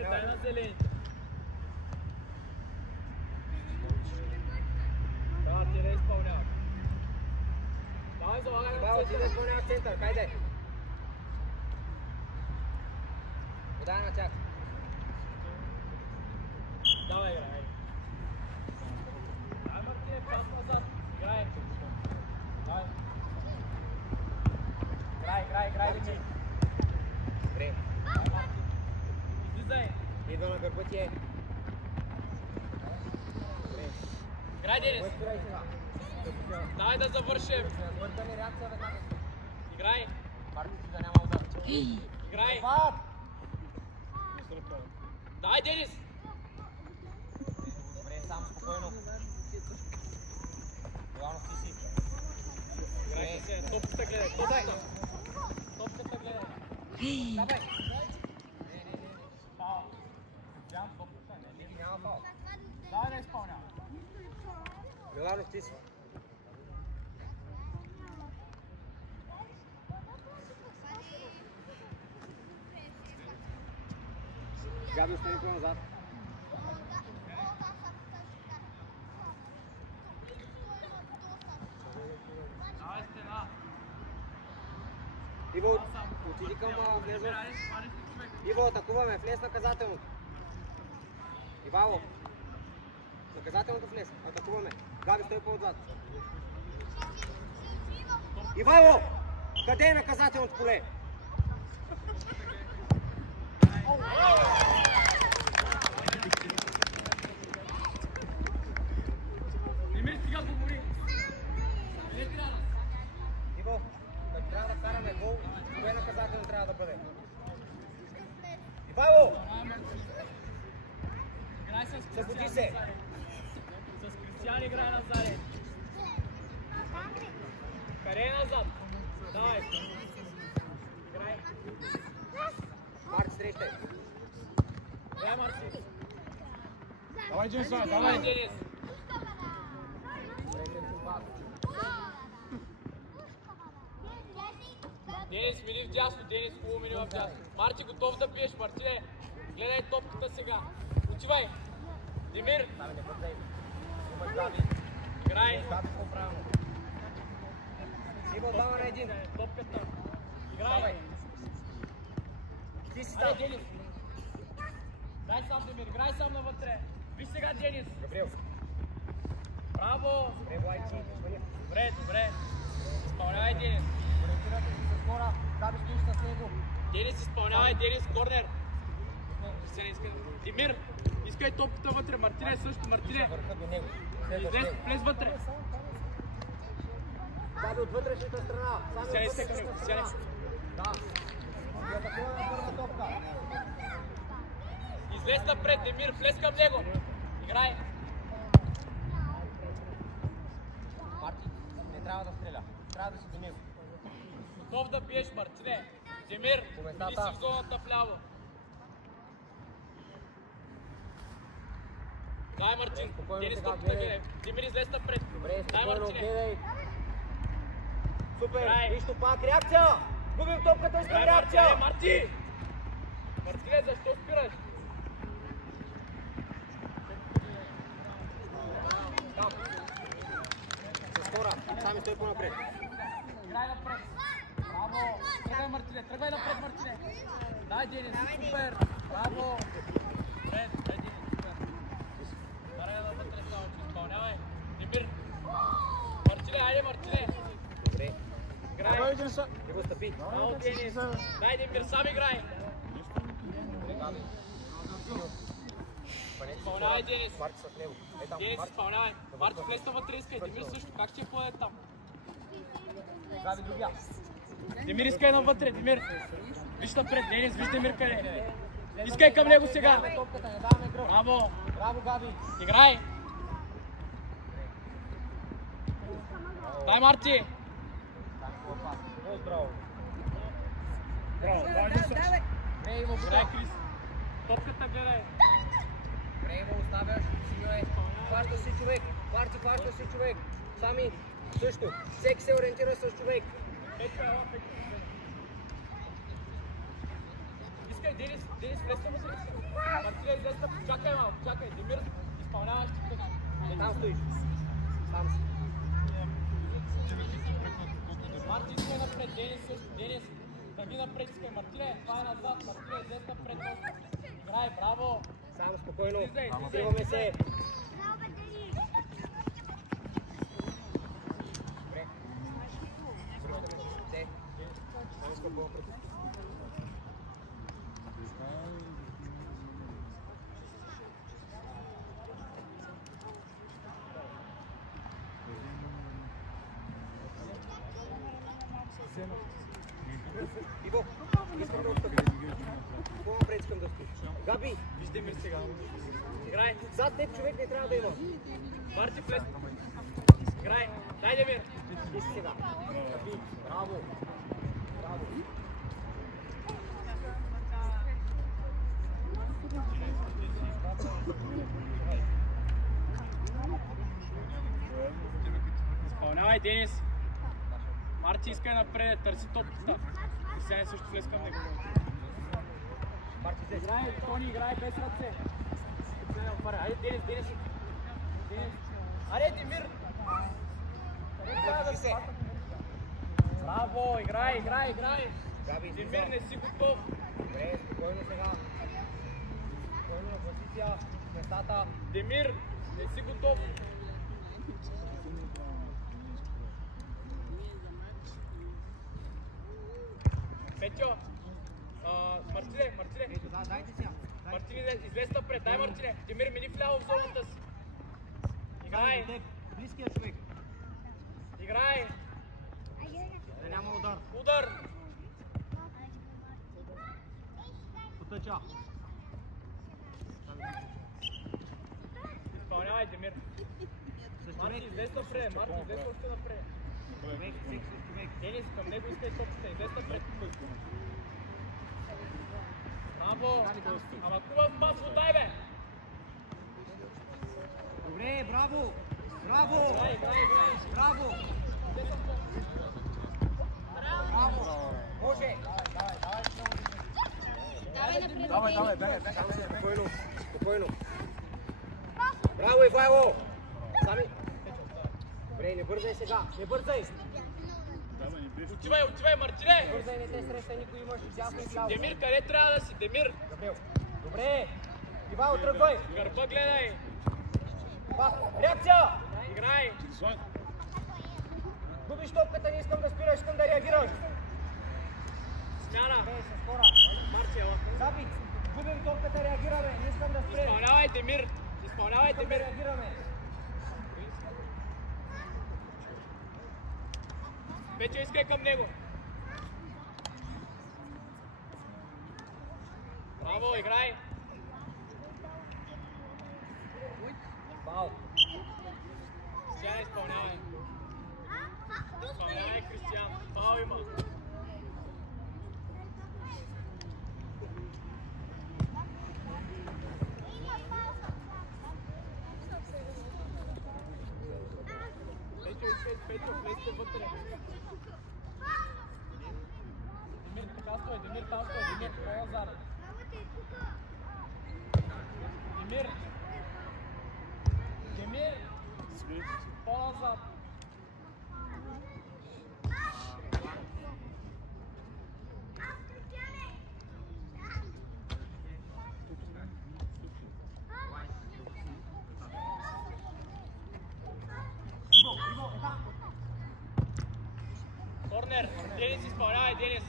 дай на зелените. Да, ти не изпълняваш. Давай, залагай на център. Ти да изпълняваш център, хайде. Подай на тях. Давай, играй. Дай, Мартине, пас назад. Играй. Давай. Играй, вече. Добре. Излизай. Идва на гърба ти е. Играй, Денис. Давай да завършим. Въртаме реакция веднага. Играй. Марти да няма удар. Играй. Давай, Денис. Добре, сам спокойно. Главно си. Играй се. Топката гледай. Топката гледай. Давай. Фаул. Взявам топката. Няма фаул. Давай да изпълнявам. Миланов, ти си. Габи, остани по-назад. Давай, стена. Иво, отиди към Влезов. Иво, атакуваме, влез наказателно. Ивало. Наказателното влез, атакуваме. Габи, стой по-отзад. Ивайло! Къде е наказателното поле? Димир, сега говори. Не трябва. Иво, като трябва да караме гол, кое наказателно трябва да бъде? Ивайло! Играй с Събуди се! С Кристиян играй назад. Къде е назад? Давай. Играй. Марти, срещай. Играй, Марти. Давай, Денис, Давай, давай! Денис. Денис, мини в дясно. Денис, хубаво мини в дясно. Марти, готов да биеш, Мартине. Гледай топката сега. Отивай. Димир. Играй. Иво, дава на един. Топката. Играй. Ти си Айде, там. Денис. Дай сам, Демир. Играй сам навътре. Виж сега, Денис. Габриел. Браво. Добре, Влайчи. Добре. Изпълнявай, Денис. Ориентирате се с хора. Габи, стоиш с него. Денис, изпълнявай, Денис, корнер. Димир, искай топката вътре. Мартине също, Мартине. Върха до него. Влез вътре. Габи, от вътрешната страна. Сядай се към него, сядай. Да. И атакуваме първа топка. Излез напред, Демир, влез към него. Играй. Марти, не трябва да стреля. Трябва да си до него. Готов да биеш, Мартине. Демир, иди си в зоната вляво. Дай, Мартин. Денис, топката гледай. Демир, излез напред. Добре, Дай, спокойно, Мартине. гледай. Супер, Играй. нищо пак, реакция! Губим топката, искам Дай, реакция! Марти! Мартине, защо спираш? С хора, сами стой по-напред. Играй напред. Браво! Тръгвай, Мартине! Тръгвай напред, Мартине! Дай, Денис! Супер! Браво! Дай, Денис! Супер! Карай навътре само, че изпълнявай! Демир! Мартине, айде, Мартине! Добре. Играй! Давай, Денис! Не го стъпи. Браво, Денис! Дай, Демир, сам играй! Добре, Габи. Изпълнявай, Денис! Марти с него. Е там, Денис, Марти. изпълнявай! Марти, влез навътре, искай! Демир също, как ще я поеде там? Габи, другия. Демир, искай навътре, Демир! Виж напред, Денис, виж Демир къде е! Искай към него сега! Даваме топката, не даваме гръб. Браво! Браво, Габи. Играй! Дай, Марти! Браво. Браво, давай, Денис! Добре, Иво, Играй, бута. Крис! Топката гледай! Добре, Иво, оставяш. Си човек. Хваща си човек. Марти, хваща си човек. Сами, също. Всеки се ориентира с човек. Искай Чакай, Денис, влезте му се. Мартине, излезте, чакай малко, чакай. Демир, изпълняваш ти път. Там стоиш. Там си. Марти, искай напред, Денис също. Денис, тръгни напред, искай. Мартине, това е назад. Мартине, излез напред. Играй, браво. Само спокойно. Слизай. Сриваме се. Иво, искам да отстъпя. По-напред искам да стоиш. Габи! Вижте ми сега. Играй. Зад теб човек не трябва да има. Марти, влез. Играй. Дай, Демир. Ти си сега. Габи, браво. Браво. Изпълнявай, Денис. Марти, искай напред, търси топката. Кристиян също влез към него. Марти, се. Играй, Тони, играй без ръце. Айде, Денис, Денис. Айде, Демир. Браво, играй. Габи, Демир, не си готов. добре, спокойно сега. Спокойно на позиция, местата. Демир, не си готов. Петьо, Мартине. Ето, да, дайте сега. Мартине, излез напред, дай Мартине. Демир, мини вляво в зоната си. Играй. Близкия човек. Играй. Да няма удар. Удар. Потъча. Изпълнявай, Демир. С Марти, човек. излез напред. Марти, излез още напред. Човек, човек. Денис, към него искай топката. Излез напред. Браво. Ама хубав пас, отдай, бе. Добре, браво. Браво. Играй. Браво. Браво. Може. Давай. Спокойно. Спокойно. Браво, Ивайло. Сами. Добре, не бързай сега. Не бързай. Отивай, Мартине. Бързай, не те среща никой, имаш и дясно и ляво. Демир, къде трябва да си? Демир. Габриел. Добре. Ивайло, тръгвай. Гърба гледай. Реакция. Играй. Губиш топката, не искам да спираш, искам да реагираш. Смяна. Добре, с хора. Марти, ела. Заби, губим топката, реагираме, не искам да спрем. Изпълнявай, Демир. Изпълнявай, Искам да Демир. реагираме. Петьо, искай към него. Браво, играй. Фаул. Кристиян, изпълнявай. Изпълнявай, Кристиян. Фаул има. Петьо, влезте вътре. Демир, така стой, Демир, там стой, Демир, по-назад. Демир, по-назад. Корнер, Денис, изпълнявай, Денис.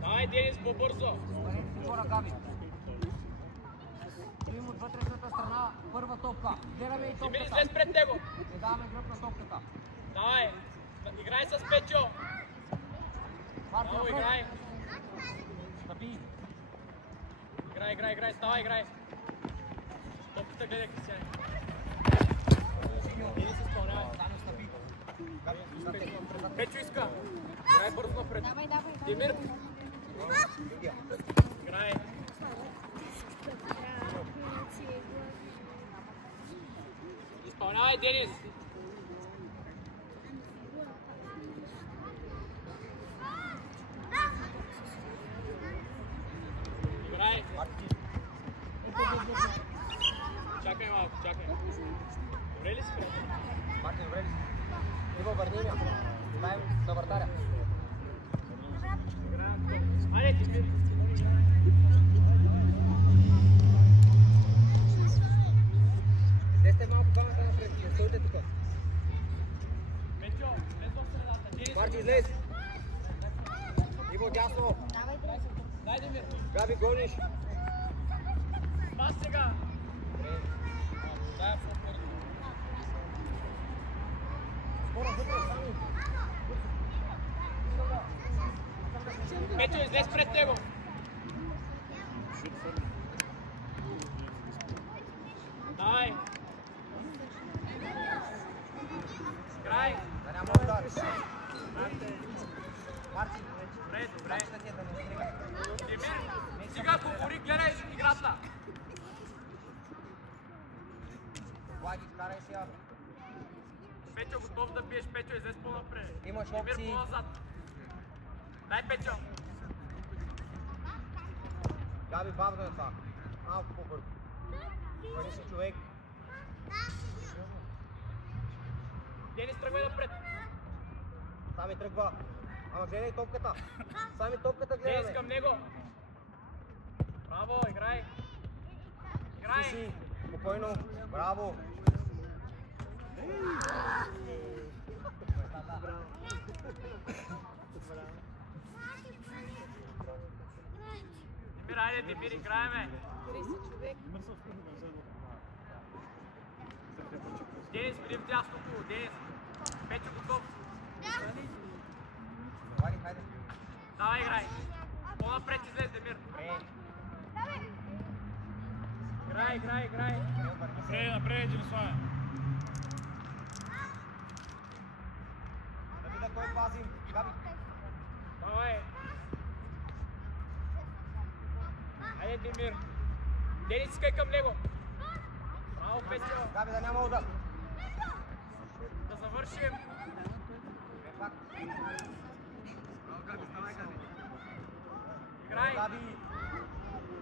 Давай, Денис, по-бързо. Бъдете хора, Габи. Стоим от вътрешната страна, първа топка. Гледаме и Демир, топката. излез пред него. Не даваме гръб на топката. Давай, играй с Петьо. Марти, Браво, напред. играй. Стъпи. Играй, става, играй. Топката гледай, Кристиян. Денис, изпълнявай. Само стъпи. Габи, стъпи. Петьо иска. Играй бързо напред. Демир. Играй. Изпълнявай, Денис! Играй! Чакай малко, чакай. Добре ли си, приятел? Мартин, добре ли си? Иво, върни ме. Знаем на вратаря. Айде, Тимир! Излезте малко камата напред, не стойте тук. Петьо, без до средата. Денис! Марти, излез! Иво, дясно! Дай, Демир! Габи, гониш! Пас сега! Дай, фокър! Скоро, вътре, сами! Петьо, излез пред него! Давай! Играй! Да няма удар! Марти! Добре, добре! Мачта ти е да не стрига. Демир, сега говори, гледай играта! Влади, карай сега. Петьо, готов да биеш, Петьо, излез по-напред. Имаш Демир, опции. по-назад. Дай, Петьо! Габи, бавно е това. Малко по-бързо. Хвани си човек. Денис, тръгвай напред! Сами тръгва. Ама гледай топката. Сами топката Денис гледаме. към него! Браво, играй! Играй! Си, спокойно. Браво. Демир, айде, Демир, играеме! Денис, биди в дясното, Денис! Петьо, готов! Влади, хайде. Давай, играй! По-напред излез, Демир! Играй, играй, играй! Напред, Дениславе. Да видя кой пазим. Габи. Давай! Айде, Демир! Денис, искай към него! Браво, Петьо! Габи, да няма удар. Да завършим! Пак. Браво, Габи, ставай, Габи. Играй! Габи.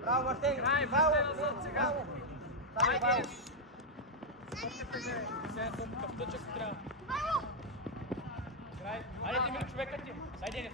Браво, Мартин. Играй, Браво. връщай назад сега. Браво. Ставай, браво. Айде! Топката гледай! Сега към тъчък трябва! Играй! Айде, Демир, човекът ти! Дай, Денис!